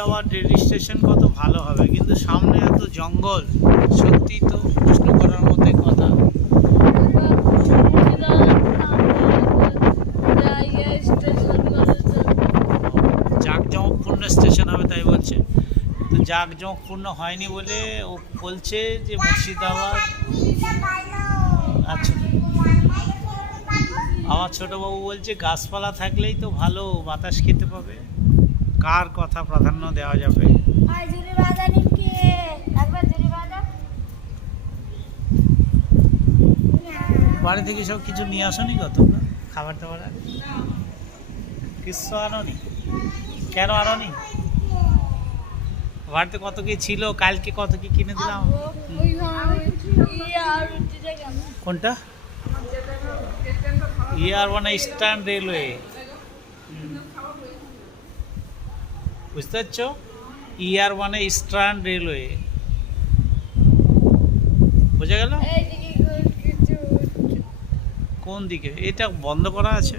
Murshidabad rail station কত ভালো হবে, কিন্তু সামনে এত জঙ্গল, সত্যি তো প্রশ্ন করার মতো কথা। জাঁকজমকপূর্ণ স্টেশন হবে তাই বলছে, তো জাঁকজমকপূর্ণ হয়নি বলে ও বলছে যে মুর্শিদাবাদ। আচ্ছা, আমার ছোটবাবু বলছে গাছপালা থাকলেই তো ভালো, বাতাস খেতে পাবে। কার কথা প্রাধান্য দেওয়া যাবে? বাড়ি থেকে সব কিছু নিয়ে আসনি কত খাবার টাবার? কিছু আনোনি? কেন আনোনি? বাড়িতে কত কি ছিল, কালকে কত কি কিনে দিলাম। কোনটা? ইয়ার মানে ইস্টার্ন রেলওয়ে, বুঝতে পারছো? ইয়ার মানে ইস্টার্ন রেলওয়ে, বোঝা গেল? কোন দিকে? এটা বন্ধ করা আছে।